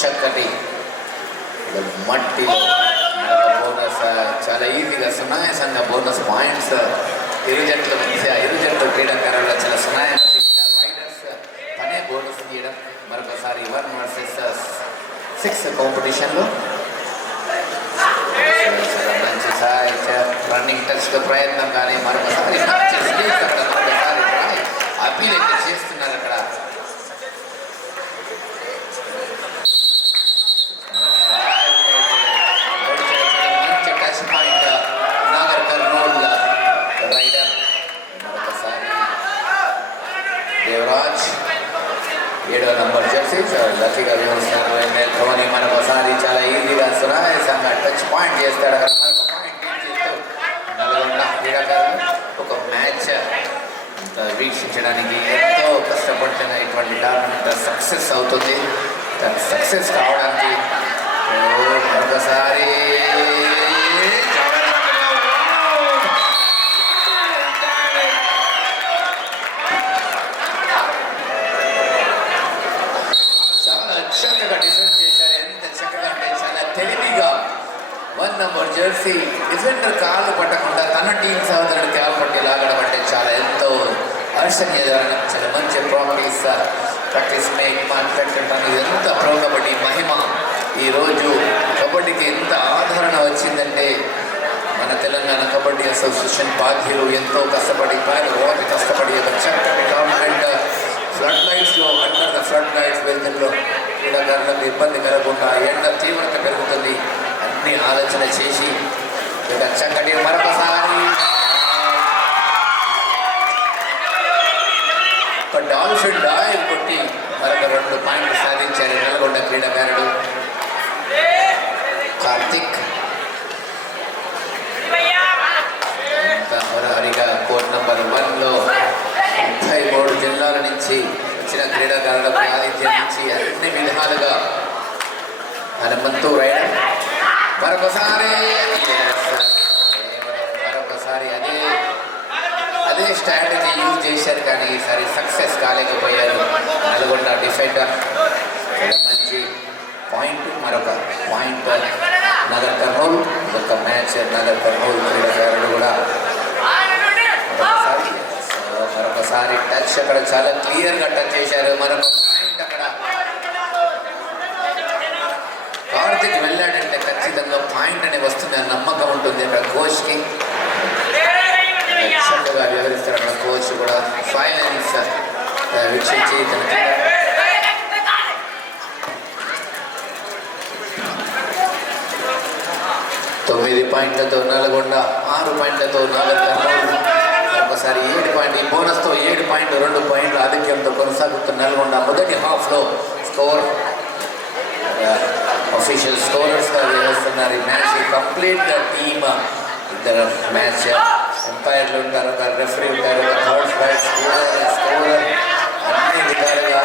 చక్కటి మట్టిలో బోనస్ చాలా ఈజీగా సునాయాసంగా బోనస్ పాయింట్స్ ఇరు జట్లు క్రీడాకారులు చాలా సునాయాసంగా రైడర్స్ పనే బోనస్ తీయడం. మరొకసారి 1 వర్సెస్ 6 కాంపిటీషన్లో మంచి రన్నింగ్ టచ్ ప్రయత్నం, కానీ మరొకసారి అపీల్ అయితే చేస్తున్నారు అక్కడ. మంచి touch point Nagar Kurnool raider. మరొకసారి దేవరాజ్ 7వ నంబర్ జెర్సీ లక్కీగా వ్యవహరిస్తారు. ధోని మరొకసారి చాలా ఈజీగా సునాయాసంగా టచ్ పాయింట్ చేస్తాడు. అక్కడ మరొక పాయింట్ చేస్తూ నల్గొండ క్రీడాకారులు ఒక మ్యాచ్ వీక్షించడానికి ఎంతో కష్టపడుతున్న ఇటువంటి టోర్నమెంట్ సక్సెస్ అవుతుంది. సక్సెస్ కావడానికి మరొకసారి చక్కగా డిఫెండ్ చేశారు. ఎంత చక్కగా అంటే చాలా తెలివిగా 1 నంబర్ జెర్సీ డిఫెండర్ కాళ్ళు పట్టకుండా తన టీం సహోదరుడు కాలు పట్టి లాగడం అంటే చాలా ఎంతో హర్షణీయకరం. చాలా మంచి ప్రాక్టీస్ మేక్ మాట్లాడుతుంటాను. ఎంత ప్రో కబడ్డీ మహిమ ఈరోజు కబడ్డీకి ఎంత ఆదరణ వచ్చిందంటే మన తెలంగాణ కబడ్డీ అసోసియేషన్ బాధ్యులు ఎంతో కష్టపడి ఒక చక్కటి టోర్నమెంట్ ఫ్లడ్ లైట్స్లో అండర్ ద ఫ్లడ్ లైట్స్ వెళ్తుల్లో క్రీడాకారులకు ఇబ్బంది కలగకుండా ఎండ తీవ్రత పెరుగుతుంది అన్ని ఆలోచన చేసి ఇక చక్కటి మరొకసారి ఒక డాల్ఫిన్ డాయిల్ కొట్టి మరొక 2 పాయింట్లు సాధించారు నల్గొండ క్రీడాకారుడు కార్తిక్. హరిగా కోర్ట్ నంబర్ 1లో 33 జిల్లాల నుంచి వచ్చిన క్రీడాకారులకు ఆతిథ్యం నుంచి అన్ని విధాలుగా హనుమంతు రైడర్ మరొకసారి అదే స్ట్రాటజీ యూజ్ చేశారు, కానీ ఈసారి సక్సెస్ కాలేకపోయారు నల్గొండ డిఫెండర్. మంచి పాయింట్, మరొక పాయింట్ నగర్ కర్నూల్. ఒక మ్యాచ్ నగర్ కర్నూల్ క్రీడాకారుడు కూడా మరొకసారి టచ్ అక్కడ చాలా క్లియర్గా టచ్ చేశారు. మరొక పాయింట్ అక్కడ కార్తిక్ వెళ్ళాడంటే ఖచ్చితంగా పాయింట్ అని వస్తుంది, నమ్మకం ఉంటుంది అక్కడ కోచ్కి. చక్కగా వ్యవహరిస్తారు అక్కడ కోచ్ కూడా. ఫైనాన్స్ వీక్షించి 9 పాయింట్లతో నల్గొండ, 6 పాయింట్లతో నగర్ కర్నూలు. ఒకసారి 7 పాయింట్ ఈ బోనస్తో 7 పాయింట్ 2 పాయింట్ల ఆధిక్యంతో కొనసాగుతున్న నల్గొండ మొదటి హాఫ్లో స్కోర్ అఫీషియల్ స్కోరర్స్గా వ్యవహరిస్తున్నారు. ఈ మ్యాచ్ కంప్లీట్ టీమ్, ఇద్దరు మ్యాచ్ ఎంపైర్లు ఉంటారు, ఒక రెఫరీ ఉంటారు, ఒక థర్డ్ ఫ్లైట్ స్కోరర్ అన్ని విధాలుగా.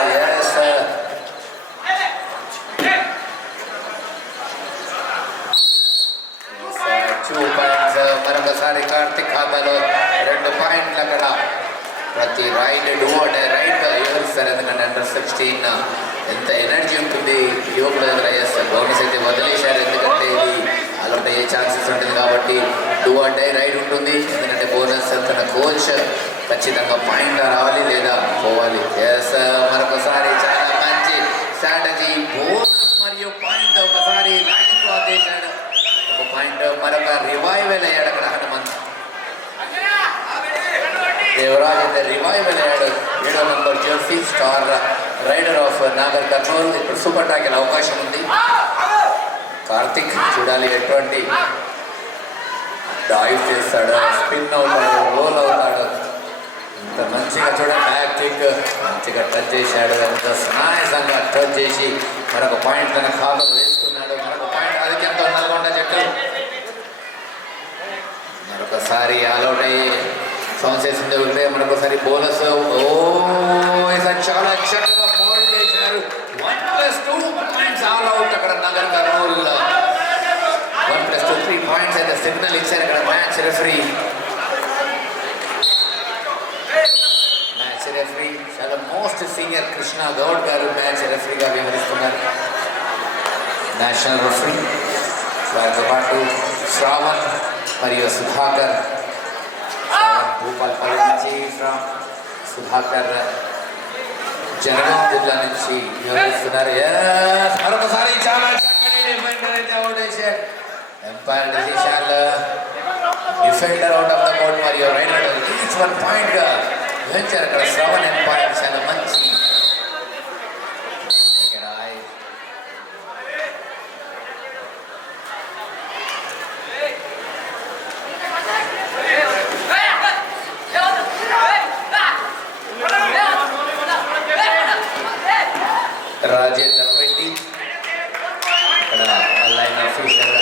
మరొకసారి కార్తిక్ ఖాతాలో 2 పాయింట్లు అక్కడ. ప్రతి రైడ్ రైట్ వ్యవహరిస్తారు, ఎందుకంటే అండర్ 16 ఎంత ఎనర్జీ ఉంటుంది యువకుల దగ్గర. బోనస్ అయితే వదిలేశారు, ఎందుకంటే ఇది అలౌట్ అయ్యే ఛాన్సెస్ ఉంటుంది కాబట్టి రైడ్ ఉంటుంది. ఎందుకంటే బోనస్ తన కోచ్ ఖచ్చితంగా పాయింట్ రావాలి లేదా పోవాలి. మరొకసారి చాలా మంచి స్ట్రాటజీ, బోనస్ మరియు పాయింట్. ఒకసారి లైన్ క్రాస్ చేశాడు, ఒక పాయింట్. మరొక రివైవల్ అయ్యాడు అక్కడ హనుమంత్. దేవరాజ్ అయితే రివైవల్ అయ్యాడు. 7వ number Jersey star rider of Nagar Kurnool. ఇప్పుడు సూపర్ టాకిల్ అవకాశం ఉంది. కార్తిక్ చూడాలి ఎటువంటి డైవ్ చేస్తాడు, స్పిన్ అవుతాడు, రోల్ అవుతాడు. ఇంత మంచిగా చూడండి, బ్యాక్ కిక్ మంచిగా టచ్ చేశాడు. ఎంత సునాయాసంగా టచ్ చేసి మరొక పాయింట్ తన ఖాతాలో వేసుకున్నాడు. మరొక పాయింట్ ఆధిక్యంతో నల్గొండ జట్టు మరొకసారి ఆల్అౌట్ అయ్యి సౌండ్ చేసింది. మరొకసారి బోనస్. చాలా చక్కగా బౌల్ చేశారు. 1+2 పాయింట్స్ ఆల్అౌట్ అక్కడ నగర్ కర్నూల్. 1+2 3 పాయింట్స్ అయితే సిగ్నల్ ఇచ్చారు ఇక్కడ మ్యాచ్ రెఫరీ. చాలా మోస్ట్ సీనియర్ కృష్ణ గౌడ్ గారు మ్యాచ్ రెఫరీగా వ్యవహరిస్తున్నారు. నేషనల్ రెఫరీ, వారితో పాటు శ్రావణ్ మరియు సుధాకర్. భూపాల్పల్లి నుంచి సుధాకర్ జనగాం జిల్లా నుంచి వివరిస్తున్నారు. మరొకసారి చాలా చక్కటి డిఫెండర్ అయితే అవుట్ వేశారు. Umpire decision defender out of the court మరియు రైడర్ ఈచ్ 1 పాయింట్ గా వివరించారు. అక్కడ శ్రవణ్ ఎంపైర్ చాలా మంచి రాజేందర్ రెడ్డి ఇక్కడ లైన్ ఆఫీసర్.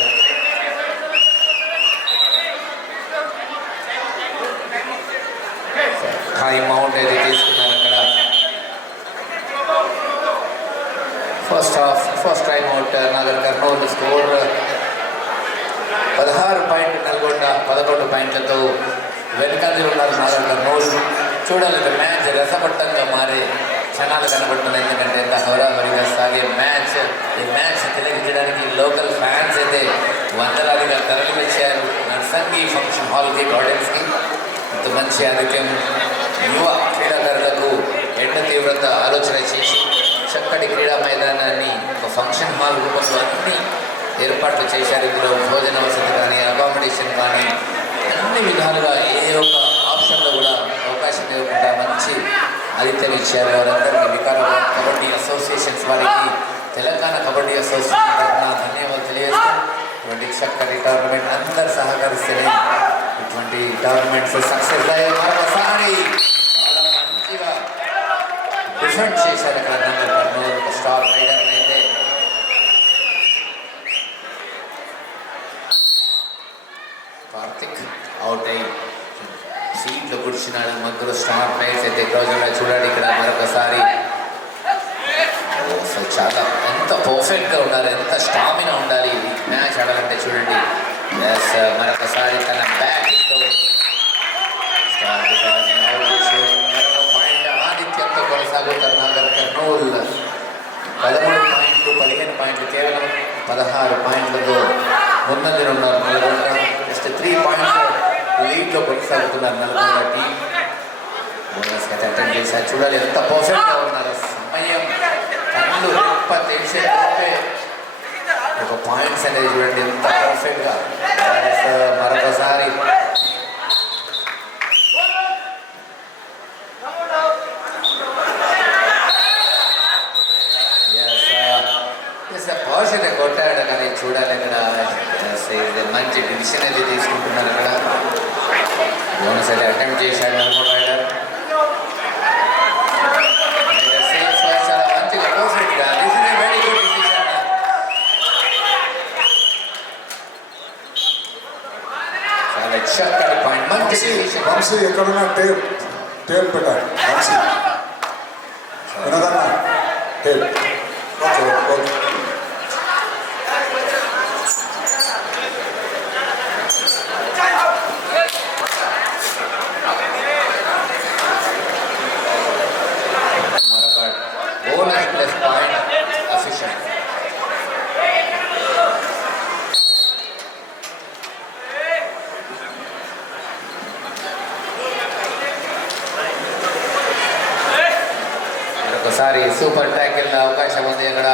టైమ్ అవుట్ అయితే తీసుకున్నారు అక్కడ. First time out Nagar Kurnool. Score 16 point Nalgonda 11 పాయింట్లతో వెనుకంజలు ఉన్నారు నాగర్ కర్నూలు. చూడాలి మ్యాచ్ రసపట్టంగా మారే క్షణాలు కనబడుతుంది. ఎందుకంటే ఎంత హోరాహోరీగా సాగే మ్యాచ్. ఈ మ్యాచ్ తిలకించడానికి లోకల్ ఫ్యాన్స్ అయితే వందలాదిగా తరలి వచ్చారు నర్సంగి ఫంక్షన్ హాల్కి, గార్డెన్స్కి. ఇంత మంచి ఆరోగ్యం యువ క్రీడాకారులకు ఎండ తీవ్రత ఆలోచన చేసి చక్కటి క్రీడా మైదానాన్ని ఒక ఫంక్షన్ హాల్ రూపంలో అన్ని ఏర్పాట్లు చేశారు. ఇందులో భోజన వసతి కానీ, అకామిడేషన్ కానీ అన్ని విధాలుగా ఏ ఒక్క ఆప్షన్లో కూడా అవకాశం లేకుండా మంచి ఆతిథ్యం ఇచ్చారు. వారందరికీ వికారాబాద్ కబడ్డీ అసోసియేషన్స్ వారికి, తెలంగాణ కబడ్డీ అసోసియేషన్ తరఫున ధన్యవాదాలు తెలియజేస్తాం. ఇటువంటి చక్కటి టోర్నమెంట్ అందరు సహకరిస్తేనే ఇటువంటి టోర్నమెంట్స్ సక్సెస్ అయ్యాయి. మరొకసారి చాలా మంచిగా డిఫెండ్ చేశారు అక్కడ నాగర్ కర్నూలు. ఒక స్టార్ రైడర్ అయితే కార్తిక్ అవుట్ అయ్యి సీట్లో కూర్చున్నాడు. మధ్యలో స్టార్ ప్లేయర్స్ అయితే రోజుగా చూడండి ఇక్కడ మరొకసారి. అసలు చాలా ఎంత పర్ఫెక్ట్గా ఉన్నారు, ఎంత స్టామినా ఉండాలి మ్యాచ్ ఆడాలంటే చూడండి. ఎస్ మరొకసారి తన బ్యాటింగ్తో మరొక పాయింట్ ఆధిత్యంతో కొనసాగుతారు నాగర్ కర్నూలు. 13 పాయింట్లు 15 పాయింట్లు కేవలం 16 పాయింట్లతో ముందంజలో ఉన్నారు నల్గొండ. జస్ట్ 3 పాయింట్స్ లీగ్లో కొనసాగుతున్నారు నల్గొండ టీం. బోనస్ అయితే అటెండ్ చేశారు. చూడాలి ఎంత పర్ఫెక్ట్గా ఉన్నారు. సమయం కళ్ళు రెప్ప తెలిసే ఒక పాయింట్స్ అనేది చూడండి ఎంత పర్ఫెక్ట్గా. మరొకసారి పర్ఫెక్ట్గా కొట్టాడు కానీ చూడాలి ఇక్కడ మంచి డిసిషన్ అయితే తీసుకుంటున్నారు అక్కడ. బోనస్ అయితే అటెంప్ట్ చేశాడు నల్గొండ రైడర్. చాలా మంచిగా పర్ఫెక్ట్గా వెరీ గుడ్ డిసిషన్. చాలా చక్కటి పాయింట్ మంచి డిసిషన్. వంశీ ఎక్కడున్నా టేప్ పెట్టాలి. వంశీ వినదన్నా tape. Okay okay. bonus plus point efficient. ఒకసారి సూపర్ ట్యాకిల్ అవకాశం ఉంది అక్కడ.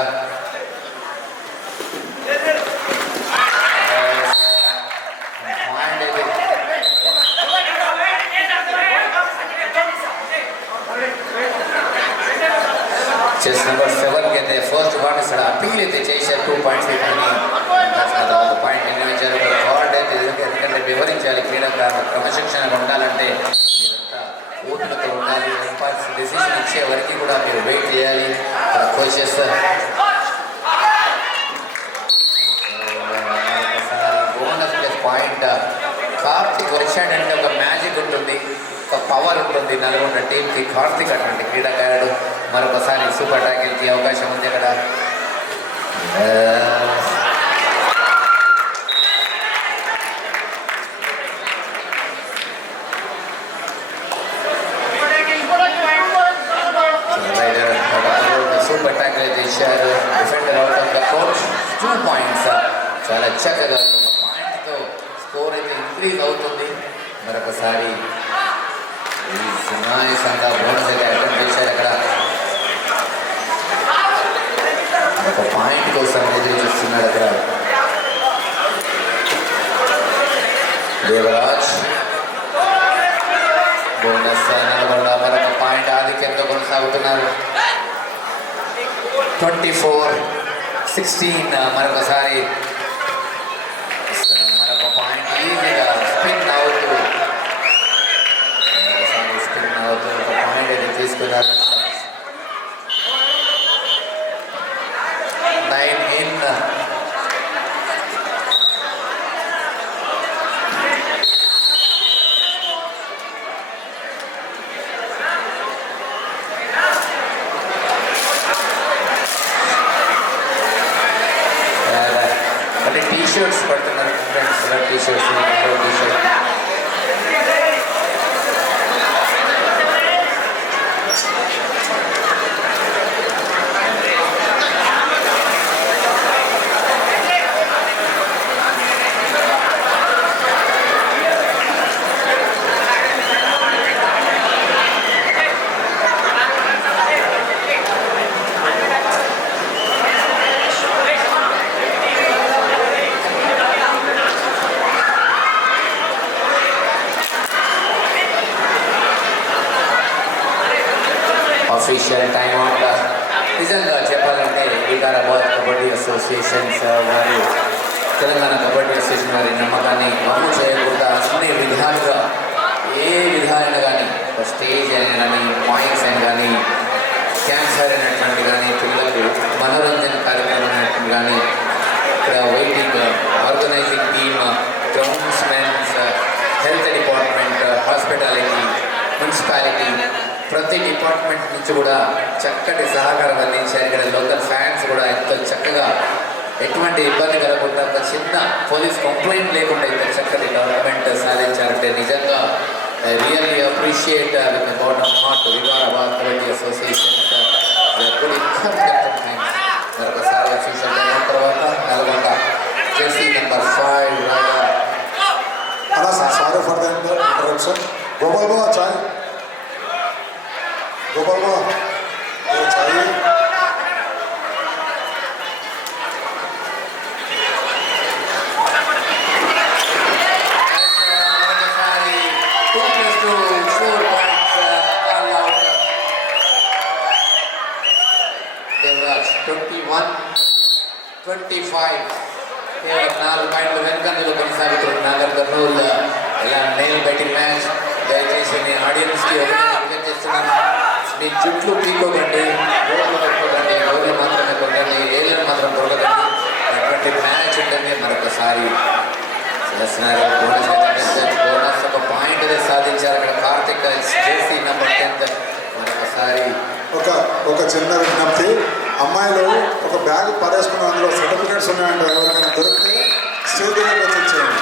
చెస్ నెంబర్ 7 కి అయితే ఫస్ట్ బాల్ ఇక్కడ అపీల్ అయితే చేశారు 2 పాయింట్స్ కానీ పాయింట్ నిర్ణయించారు. కార్డ్ అయితే ఎందుకంటే వివరించాలి క్రీడాకారులు క్రమశిక్షణగా ఉండాలంటే మీరంతా ఓపికతో ఉండాలి. ఎంపైర్స్ డెసిషన్ ఇచ్చే వరకు కూడా మీరు వెయిట్ చేయాలి. Coaches bonus plus point. Karthik వచ్చాడంటే ఒక మ్యాజిక్ ఉంటుంది, ఒక పవర్ ఉంటుంది నల్గొండ టీంకి. కార్తిక్ అటువంటి క్రీడాకారుడు. మరొకసారి సూపర్ ట్యాకిల్కి అవకాశం ఉంది అక్కడ. సూపర్ ట్యాకిల్ అయితే ఇచ్చారు. Defender out of the court. 2 చాలా చక్కగా ఒక పాయింట్తో స్కోర్ అయితే ఇంక్రీజ్ అవుతుంది. మరొకసారి ఈ సునాయాసంగా బోనస్ అయితే అటెంప్ట్ చేశారు. అక్కడ ఒక పాయింట్ కోసం ఎదురు చూస్తున్నాడు అక్కడ దేవరాజ్. బోనస్ నిలబడ మరొక పాయింట్ ఆధిక్యంతో కొనసాగుతున్నారు. 24-16. మరొకసారి మరొక పాయింట్ ఈజీగా స్పిన్ అవుతూ ఒక పాయింట్ అయితే తీసుకున్నారు. 9 అంటే టీ-షర్ట్స్ పడుతున్నారు friends. T-shirts t-shirt official time out. నిజంగా చెప్పాలంటే వికారాబాద్ కబడ్డీ అసోసియేషన్స్ వారు తెలంగాణ కబడ్డీ అసోసియేషన్ వారి నమ్మకాన్ని అమలు చేయకుండా అన్ని విధాలుగా ఏ విధాలైనా కానీ స్టేజ్ అయినా కానీ పాయింట్స్ అయినా కానీ క్యాన్సర్ అయినటువంటి కానీ పిల్లలకు మనోరంజన కార్యక్రమం అయినటువంటి కానీ ఇక్కడ waiting organising team groundsmens health department hospitality municipality ప్రతి డిపార్ట్మెంట్ నుంచి కూడా చక్కటి సహకారం అందించారు. ఇక్కడ లోకల్ ఫ్యాన్స్ కూడా ఎంతో చక్కగా ఎటువంటి ఇబ్బంది కలగకుండా ఒక చిన్న పోలీస్ కంప్లైంట్ లేకుండా ఇంత చక్కటి గవర్నమెంట్ సాధించారంటే నిజంగా really appreciate with bottom heart Vikarabad kabaddi association. మరొకసారి అఫీషియల్ అయిన తర్వాత నల్గొండ జెర్సీ నెంబర్ 5 అలా sorry for the interruption. Gopal Baba Chai, Gopal Baba Chai. మరొకసారి 2+2 4 points all out. దేవరాజ్ 21-25. కేవలం 4 పాయింట్లు వెనుకందులో కొనసాగుతున్న నాగర్ కర్నూలు ఇలా నెయిల్ బైటింగ్ మ్యాచ్. దయచేసి నేను ఆడియన్స్కి విజ్ఞప్తి చేస్తున్నాను, మీ చుట్లు పీకోకండి, రోడ్లు పెట్టుకోకండి, రోడ్లు మాత్రమే కొట్టండి, ఏళ్ళను మాత్రం కొరకదండి. అటువంటి మ్యాచ్ ఉంటుంది. మరొకసారి చేస్తున్నారు బోనస్ బోనస్ ఒక పాయింట్ సాధించారు అక్కడ కార్తిక్ జెర్సీ నెంబర్ 10. మరొకసారి ఒక చిన్న విజ్ఞప్తి, అమ్మాయిలు ఒక బ్యాగ్ పడేసుకున్న అందులో సర్టిఫికేట్స్ ఉన్నాయంటే ఎవరికైనా దొరికితే స్టేజ్ దగ్గరకు వచ్చి ఇచ్చేయండి.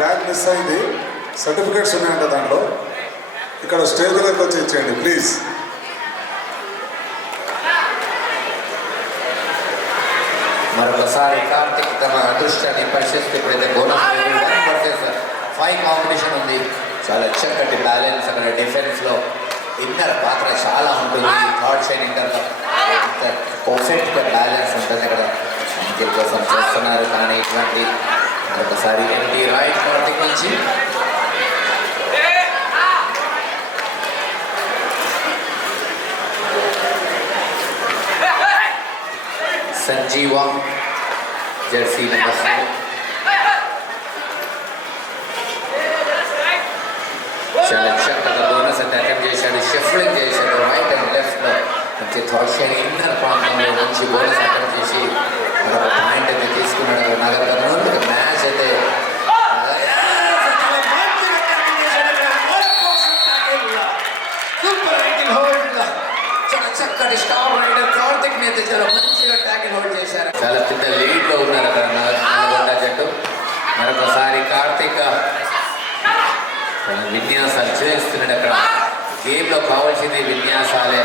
బ్యాగ్ మిస్ అయింది, సర్టిఫికేట్స్ ఉన్నాయంట దాంట్లో, ఇక్కడ స్టేజ్ దగ్గరకు వచ్చి ఇచ్చేయండి ప్లీజ్. మరొకసారి కార్తిక్ తమ అదృష్టాన్ని పరిశీలిస్తే ఇప్పుడైతే బోనస్ 1 వర్సెస్ 5 కాంపిటీషన్ ఉంది. చాలా చక్కటి బ్యాలెన్స్ అక్కడ డిఫెన్స్లో ఇన్నర్ పాత్ర చాలా ఉంటుంది. థర్డ్ షైన్ ఇంటర్లో పర్ఫెక్ట్గా బ్యాలెన్స్ ఉంటుంది. అక్కడ అంకిల్ కోసం చేస్తున్నారు కానీ ఇటువంటి మరొకసారి ఎంటీ రైట్ కార్తిక్ నుంచి సంజీవ జెర్సీ నెంబర్ 4. చాలా చక్కగా బోనస్ అంటే అటెంప్ట్ చేశాడు, షఫ్లింగ్ చేశాడు రైట్ అండ్ లెఫ్ట్లో. మంచి థర్డ్ షైన్ ఇన్నర్ ప్రాంతంలో మంచి బోనస్ అటెంప్ట్ చేసి మరొక పాయింట్ అయితే తీసుకున్నాడు నగర్ కర్నూలు. మ్యాచ్ అయితే చాలా చక్కటి స్టార్ రైడర్ కార్తిక్ అయితే చాలా మంచిగా ట్యాకిల్ హోల్డ్ చేశారు. చాలా పెద్ద లీడ్లో ఉన్నారు అక్కడ నల్గొండ జట్టు. మరొకసారి కార్తిక్ విన్యాసాలు చేస్తున్నాడు. అక్కడ గేమ్లో కావాల్సింది విన్యాసాలే.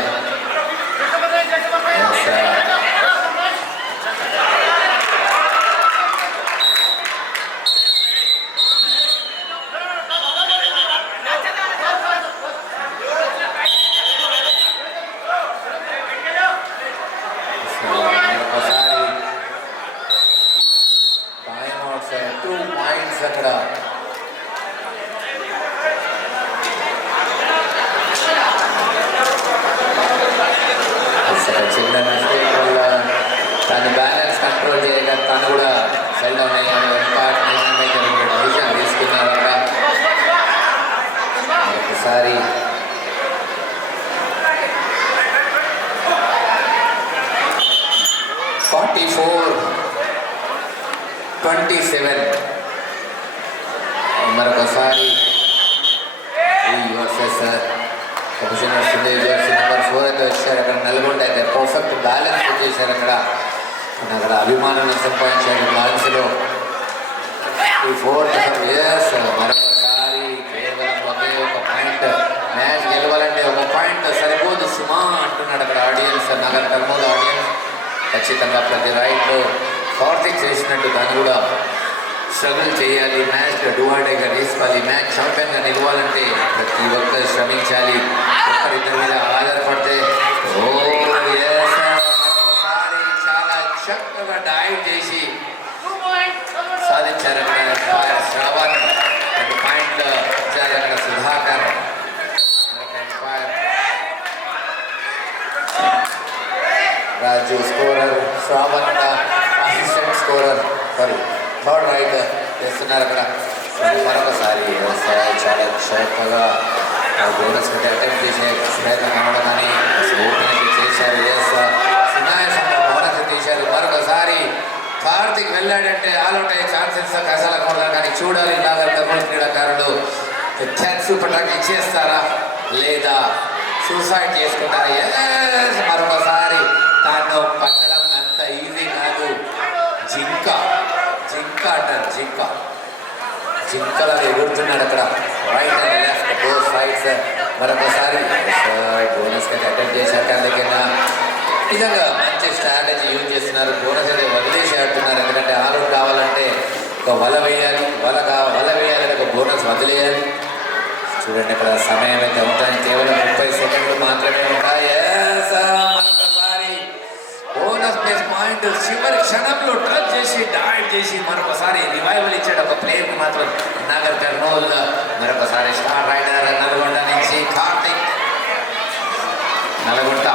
అక్కడ. అసలు చిన్న మిస్టేక్ వల్ల తను బ్యాలెన్స్ కంట్రోల్ చేయక తను కూడా సెల్ డౌన్ అయ్యాడు. ఎంపైర్ డిసిషన్ తీసుకున్నారు అక్కడ. ఒకసారి 44-27 మరొకసారి versus commissioner Sunil Jersey number 4 అయితే వచ్చారు అక్కడ. నల్గొండ అయితే పర్ఫెక్ట్ బ్యాలెన్స్ వచ్చేసారు అక్కడ. అక్కడ అభిమానులను సంపాదించారు బ్యాలెన్స్లో. ఈ 4th మరొకసారి కేవలం ఒకే ఒక పాయింట్. మ్యాచ్ గెలవాలంటే ఒక పాయింట్ సరిపోదు సుమా అంటున్నాడు అక్కడ ఆడియన్స్. నగర కర్నూలు ఆడియన్స్ ఖచ్చితంగా ప్రతి రైట్లో కార్తిక్ చేసినట్టు తను కూడా స్ట్రగుల్ చేయాలి. మ్యాచ్లో డూఆర్డేగా తీసుకోవాలి. మ్యాచ్ ఛాంపియన్గా నిలవాలంటే ప్రతి ఒక్కరు శ్రమించాలి. ఒక్కరిద్దరి మీద ఆధారపడితే చాలా చక్కగా డైవ్ చేసి సాధించారు అక్కడ. శ్రావణ్ 2 పాయింట్లు ఇచ్చారు అక్కడ. Sudhakar Raju scorer, Shravan assistant scorer third right చేస్తున్నారు అక్కడ. మరొకసారి చాలా చక్కగా బోనస్ కంటే అటెంప్ట్ చేసే ప్రయత్నం కావడం కానీ ఓపెనింగ్ చేశారు. సునాయాసంగా బోనస్ తీశారు. మరొకసారి కార్తిక్ వెళ్ళాడంటే ఆల్అౌట్ అయ్యే ఛాన్సెస్ కసలకూడదు కానీ చూడాలి నాగర్ కర్నూలు క్రీడాకారులు ఛాన్స్ పటాకి ఇచ్చేస్తారా లేదా సూసైడ్ చేసుకుంటారా. మరొకసారి తాను పట్టడం అంత ఈజీ కాదు. జింక అంటారు. జింకలా ఎగురుతున్నాడు అక్కడ. Right and left both sides. మరొకసారి బోనస్ కంటే అటెంప్ట్ చేశాక అందుకన్నా నిజంగా మంచి స్ట్రాటజీ యూజ్ చేస్తున్నారు. బోనస్ అయితే వదిలేసి ఆడుతున్నారు. ఎందుకంటే ఆల్అౌట్ కావాలంటే ఒక వల వేయాలి. వల వేయాలంటే ఒక బోనస్ వదిలేయాలి. చూడండి అక్కడ సమయం అయితే ఉంటుంది. కేవలం 30 సెకండ్లు మాత్రమే ఉంటాయి. మరొకసారి బోనస్ ప్లస్ పాయింట్ చివరి క్షణంలో టచ్ చేసి డైవ్ చేసి మరొకసారి రివైవల్ ఇచ్చాడు ఒక ప్లేయర్కి మాత్రం నాగర్ కర్నూల్. మరొకసారి స్టార్ రైడర్ నల్గొండ నుంచి కార్తిక్. నల్గొండ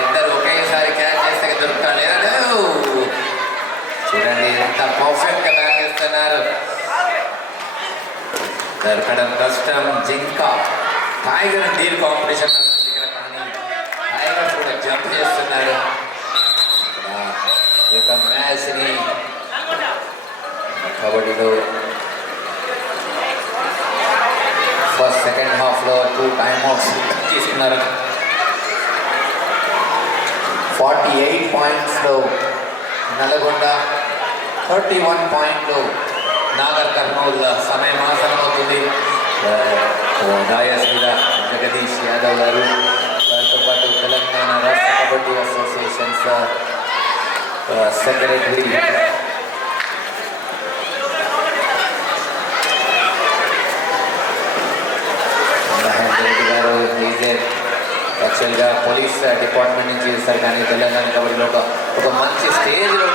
ఇద్దరు ఒకేసారి క్యాచ్ చేస్తే దొరుకుతారు. చూడండి ఎంత పర్ఫెక్ట్ గా బ్యాక్ చేస్తున్నారు. దొరకడం కష్టం. జింక టైగర్ డీల్ కాంపిటీషన్ వస్తుంది ఇక్కడ. కానీ టైగర్ కూడా జంప్ చేస్తున్నారు. ఇక మ్యాచ్ని కబడ్డీలో ఫస్ట్ సెకండ్ హాఫ్లో 2 టైమ్అవుట్స్ తీసుకున్నారు. 48 పాయింట్స్లో నల్గొండ, 31 పాయింట్లు నాగర్ కర్నూల్. సమయం ఆసనం అవుతుంది. డయాస్ మీద జగదీష్ యాదవ్ గారు, వారితో పాటు తెలంగాణ రాష్ట్ర కబడ్డీ అసోసియేషన్స్ సెక్రటరీ రెడ్డి గారు. యాక్చువల్గా పోలీస్ డిపార్ట్మెంట్ నుంచి చేస్తారు కానీ తెలంగాణ కబడ్డీలో ఒక మంచి స్టేజ్లో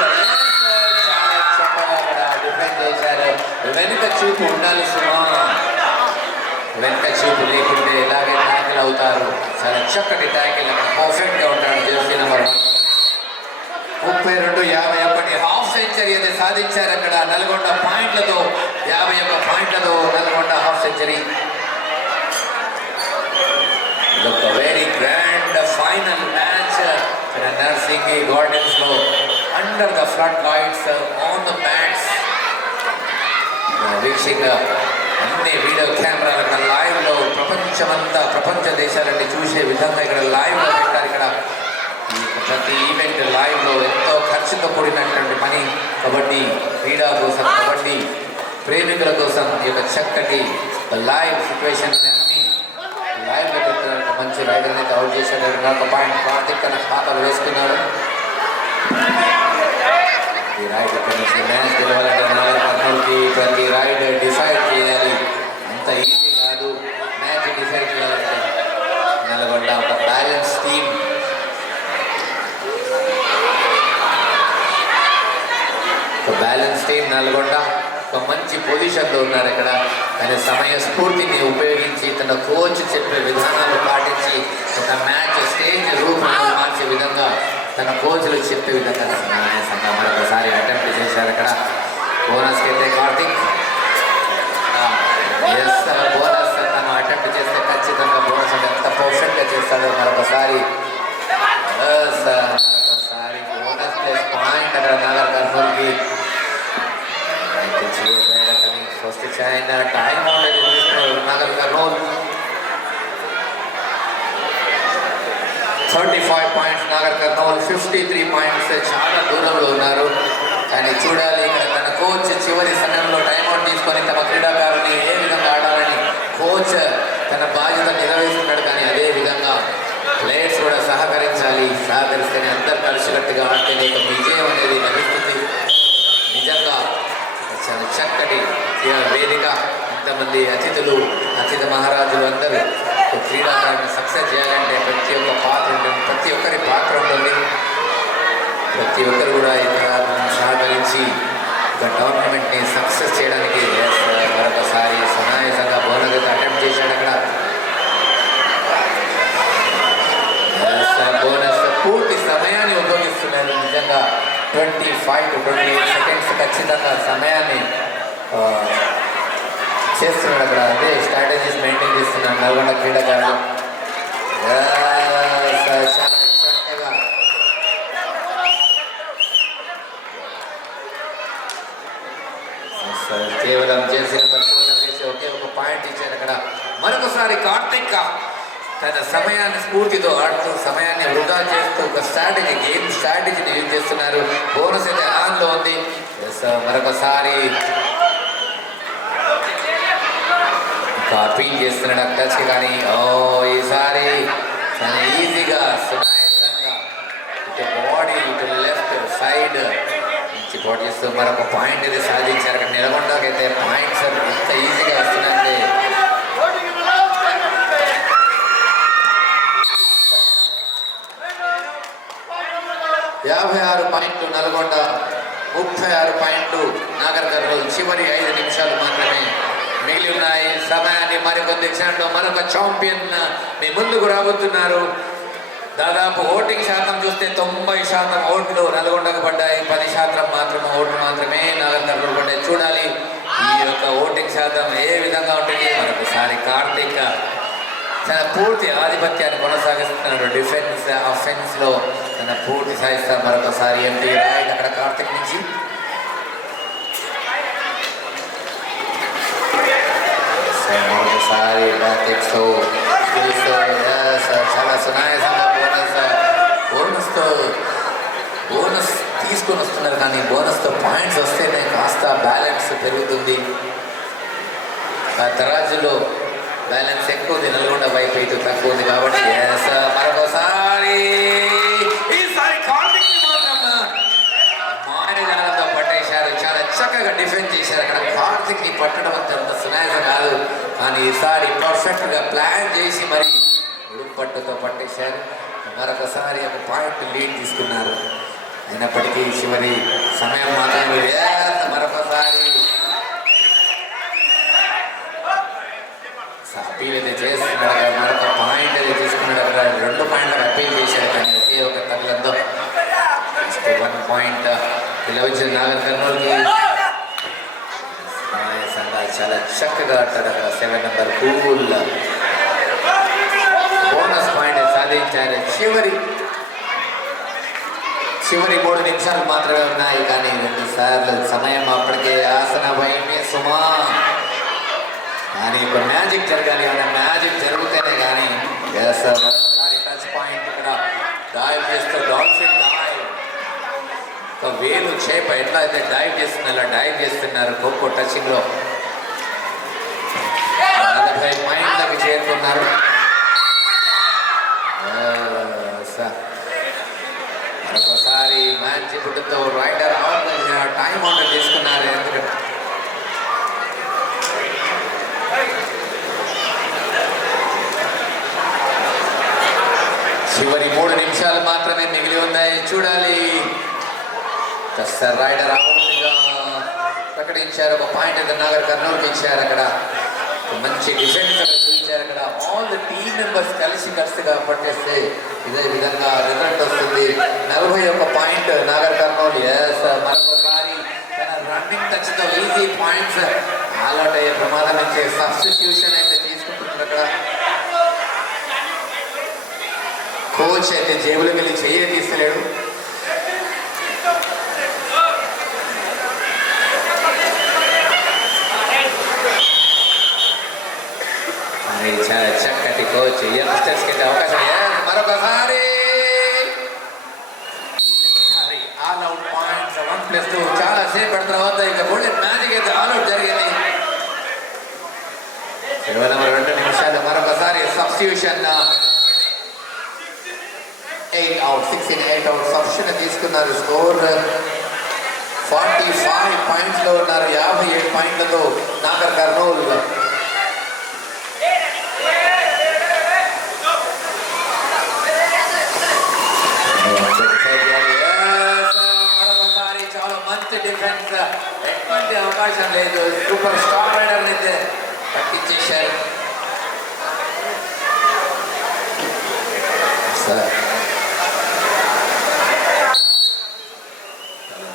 చాలా చక్కగా అక్కడ డిఫెండ్ చేశారు. వెనుక చూపు ఉండాలి సుమా. వెనుక చూపు లేకుంటే ఇలాగే ట్యాకిల్ అవుతారు. చాలా చక్కటి ట్యాకిల్ అక్కడ పర్ఫెక్ట్గా ఉంటాడు జెర్సీ నెంబర్ 32-51 హాఫ్ సెంచరీ అయితే సాధించారు అక్కడ. నల్గొండ పాయింట్లతో 51 పాయింట్లతో నల్గొండ హాఫ్ సెంచరీ. ఒక very grand final match Narsingi gardens లో under the flood lights on the mats. వీక్షిక అన్ని వీడియో కెమెరాలు ఇక్కడ లైవ్ లో ప్రపంచమంతా ప్రపంచ దేశాలన్నీ చూసే విధంగా ఇక్కడ లైవ్ లో పెట్టారు. ఇక్కడ ప్రతి ఈవెంట్ లైవ్ లో ఎంతో ఖర్చుతో కూడినటువంటి పని. కబడ్డీ క్రీడా కోసం, కబడ్డీ ప్రేమికుల కోసం ఈ యొక్క చక్కటి లైవ్ సిచ్యువేషన్స్ అన్ని లైవ్ లో పెడుతున్నారు. మంచి రైడర్ అయితే అవుట్ చేశాడు. ఒక పాయింట్ కార్తిక్ తన ఖాతాలు వేసుకున్నాడు. ఈ రైడ్ ఇక్కడ నుంచి మ్యాచ్ గెలవాలంటే నాగర్ కర్నూల్కి ప్రతి రైడ్ డిసైడ్ చేయాలి. అంత ఈజీ కాదు మ్యాచ్ డిసైడ్ చేయాలంటే. నల్గొండ ఒక బ్యాలెన్స్ టీమ్. ఒక బ్యాలెన్స్ టీం నల్గొండ ఒక మంచి పొజిషన్లో ఉన్నారు ఇక్కడ. కానీ సమయ స్ఫూర్తిని ఉపయోగించి తన కోచ్ చెప్పే విధానాలు పాటించి ఒక మ్యాచ్ స్టేజ్ రూపంలో మార్చే విధంగా తన కోచ్లు చెప్పే విధంగా సునాయాసంగా మరొకసారి అటెంప్ట్ చేశారు అక్కడ. బోనస్కి అయితే కార్తిక్ బోనస్ తను అటెంప్ట్ చేస్తే ఖచ్చితంగా బోనస్ అంటే ఎంత పర్ఫెక్ట్గా చేస్తాడో మరొకసారి బోనస్ ప్లస్ పాయింట్ అక్కడ నాగర్ కర్నూలుకి first chain time Nagar Kurnool 35 points Nagar Kurnool 53 points చాలా దూరంలో ఉన్నారు. కానీ చూడాలి ఇక్కడ తన కోచ్ చివరి సమయంలో టైంఅవుట్ తీసుకొని తమ క్రీడాకారుని ఏ విధంగా ఆడాలని కోచ్ తన బాధ్యత నిర్వహిస్తున్నాడు. కానీ అదే విధంగా ప్లేయర్స్ కూడా సహకరిస్తేనే అందరు కలిసికట్టుగా ఆడితేనే ఒక విజయం అనేది లభిస్తుంది. నిజంగా చాలా చక్కటి వేదిక, ఇంతమంది అతిథులు అతిథి మహారాజులు అందరూ క్రీడాకారుని సక్సెస్ చేయాలంటే ప్రతి ఒక్క పాత్ర ఉంటుంది, ప్రతి ఒక్కరి పాత్ర ఉంటుంది. ప్రతి ఒక్కరు కూడా ఇక్కడ సహకరించి ఒక టోర్నమెంట్ని సక్సెస్ చేయడానికి మరొకసారి సునాయాసంగా బోనస్ అటెంప్ట్ చేశాడు అక్కడ. బోనస్ పూర్తి సమయాన్ని ఉపయోగిస్తున్నారు. నిజంగా 25 to 28 seconds ఖచ్చితంగా సమయాన్ని చేస్తున్నాడు అక్కడ. అదే స్ట్రాటజీస్ మెయింటైన్ చేస్తున్నాడు నల్గొండ క్రీడాకారులు. చక్కగా కేవలం జెర్సీ నెంబర్ 4 వేసి ఒకే ఒక పాయింట్ ఇచ్చారు అక్కడ. మరొకసారి కార్తిక్ తన సమయాన్ని స్ఫూర్తితో ఆడుతూ సమయాన్ని వృధా చేస్తూ ఒక గేమ్ స్ట్రాటజీని యూజ్ చేస్తున్నారు. బోనస్ అయితే ఆన్లో ఉంది. మరొకసారి అపీల్ చేస్తున్నాడు టచ్, కానీ ఈసారి చాలా ఈజీగా సునాయాసంగా ఇటు బాడీ ఇటు లెఫ్ట్ సైడ్ నుంచి బాడీ చేస్తూ మరొక పాయింట్ ఇది సాధించారు. అక్కడ నిలబడ్డాకైతే పాయింట్స్ ఎంత ఈజీగా వస్తున్నాయంటే 56 పాయింట్లు నల్గొండ, 36 పాయింట్లు నాగర్ కర్నూలు. చివరి 5 నిమిషాలు మాత్రమే మిగిలి ఉన్నాయి. సమయాన్ని మరికొద్ది క్షణంలో మరొక ఛాంపియన్ మీ ముందుకు రాబోతున్నారు. దాదాపు ఓటింగ్ శాతం చూస్తే 90% ఓట్లు నల్గొండకు పడ్డాయి, 10% మాత్రమే ఓట్లు మాత్రమే నాగర్ కర్నూలు పడ్డాయి. చూడాలి ఈ యొక్క ఓటింగ్ శాతం ఏ విధంగా ఉంటుంది. మరొకసారి కార్తిక్ తన పూర్తి ఆధిపత్యాన్ని కొనసాగిస్తున్నాడు. డిఫెన్స్ అఫెన్స్లో తన పూర్తి సాధిస్తారు. మరొకసారి ఎంపీ రైట్ అక్కడ కార్తిక్ నుంచి మరొకసారి బ్యాటిక్స్తో చాలా సునాయాసంగా బోనస్ తీసుకొని వస్తున్నారు. కానీ బోనస్తో పాయింట్స్ వస్తేనే కాస్త బ్యాలెన్స్ పెరుగుతుంది. ఆ తరాజులో బ్యాలెన్స్ ఎక్కువ ఉంది, నల్గొండ వైపు ఇటు తక్కువ ఉంది. కాబట్టి మరొకసారి ఈసారి కార్తిక్ మాత్రం మాయజాలంతో పట్టేశారు. చాలా చక్కగా డిఫెండ్ చేశారు అక్కడ. కార్తిక్ ని పట్టడం అంత సునాయాసం కాదు, కానీ ఈసారి పర్ఫెక్ట్గా ప్లాన్ చేసి మరి ఉడుపట్టుతో పట్టేశారు. మరొకసారి ఒక పాయింట్ లీడ్ తీసుకున్నారు. అయినప్పటికీ చివరి సమయం మాత్రమే. మరొకసారి అప్పీల్ అయితే చేస్తున్నాడు. మరొక పాయింట్ అయితే తీసుకున్నాడు అక్కడ. 2 పాయింట్లకు అప్పీల్ చేశాడు, కానీ ఒకే ఒక తగలంతో 1 పాయింట్ ఇలా వచ్చింది నాగర్ కర్నూలుకి. చాలా చక్కగా ఆడతాడు అక్కడ. 7 నెంబర్ కూల్ బోనస్ పాయింట్ సాధించారు. చివరి 3 నిమిషాలు మాత్రమే ఉన్నాయి, కానీ 2 సార్లు సమయం అప్పటికే ఆసన భయమే సుమా. కానీ ఒక మ్యాజిక్ జరగాలి, మ్యాజిక్ జరిగితేనే కానీ ఒకసారి టచ్ పాయింట్ ఇక్కడ డైవ్ చేస్తూ డాల్ఫిన్ డైవ్, ఒక వేలు చేప ఎట్లా అయితే డైవ్ చేస్తుంది అలా డైవ్ చేస్తున్నారు ఖోఖో టచింగ్లో. 40 పాయింట్లకు చేరుకున్నారు. మరొకసారి మ్యాచ్ పుట్టుతో రైడర్ అవుట్ టైం అవుట్ చేసుకున్నారు. ఎందుకంటే చివరి 3 నిమిషాలు మాత్రమే మిగిలి ఉన్నాయి. చూడాలి రైడర్ అవుట్గా ప్రకటించారు. ఒక పాయింట్ అయితే నాగర్ కర్నూలుకి ఇచ్చారు. అక్కడ మంచి డిఫెన్స్ చూపించారు. అక్కడ ఆల్ ది టీమ్ మెంబర్స్ కలిసిగా పట్టేస్తే ఇదే విధంగా రిజల్ట్ వస్తుంది. 41 పాయింట్ నాగర్ కర్నూలు. మరొకసారి తన రన్నింగ్ టచ్ తో ఈజీ పాయింట్స్ ఆల్అౌట్ అయ్యే ప్రమాదం నుంచి సబ్స్టిట్యూషన్ అయితే తీసుకుంటున్నారు. అక్కడ కోచ్ అయితే జేబులోకి వెళ్ళి చెయ్యి తీస్తలేడు. చాలా చక్కటి కోచ్ యంగ్స్టర్స్ కి అవకాశం. మరొకసారి ఆల్ అవుట్ పాయింట్స్ 1+2 చాలా సేపటి తర్వాత ఇక బుల్లెట్ మ్యాజిక్ అయితే ఆల్ అవుట్ జరిగింది. 2 నిమిషాలు. మరొకసారి సబ్స్టిట్యూషన్ 8 అవుట్ 8 అవుట్ సబ్స్టిట్యూషన్ తీసుకున్నారు. స్కోర్ 45 పాయింట్స్ లో ఉన్నారు. 57 పాయింట్లతో నాగర్ కర్నూలు. మరొకసారి చాలా మంచి డిఫెన్స్. ఎటువంటి అవకాశం లేదు. సూపర్ స్టార్ రైడర్ అయితే పట్టించేశారు.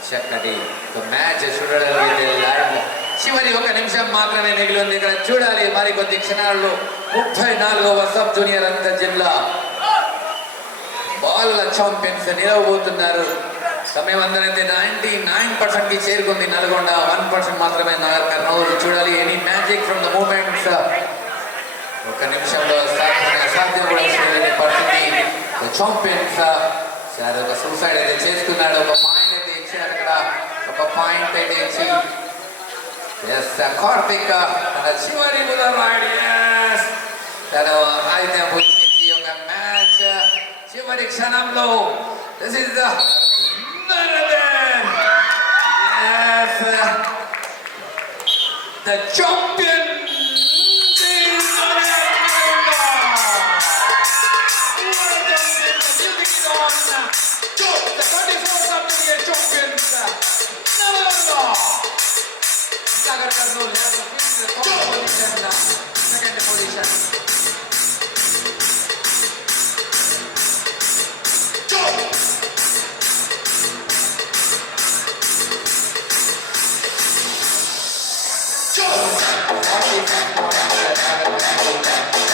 చక్కటి మ్యాచ్ చూడడానికి చివరి 1 నిమిషం మాత్రమే మిగిలింది. ఇక్కడ చూడాలి మరికొద్ది క్షణాల్లో 34వ సబ్ జూనియర్ అంతర్ జిల్లా బాల్ ఛాంపియన్స్ నిలవబోతున్నారు. సమయం అందరైతే 99% కి చేరుకుంది నల్గొండ. 1% మాత్రమే నాగర్ కర్నూలు. చూడాలి any magic from the moments. 1 నిమిషంలో సాధ్యం కూడా పరిస్థితి. ఛాంపియన్స్ సార్ ఒక సూసైడ్ అయితే చేసుకున్నాడు. ఒక పాయింట్ అయితే ఇచ్చారు. అక్కడ ఒక పాయింట్ అయితే ఇచ్చి కార్తిక్ తన చివరి తను ఆయుధం పుచ్చుకించి ఒక మ్యాచ్ చివరి క్షణంలో this is the champion the 24th sub-junior champions, Nagar Karnool has to finish the top position, second position. Nagar Karnool.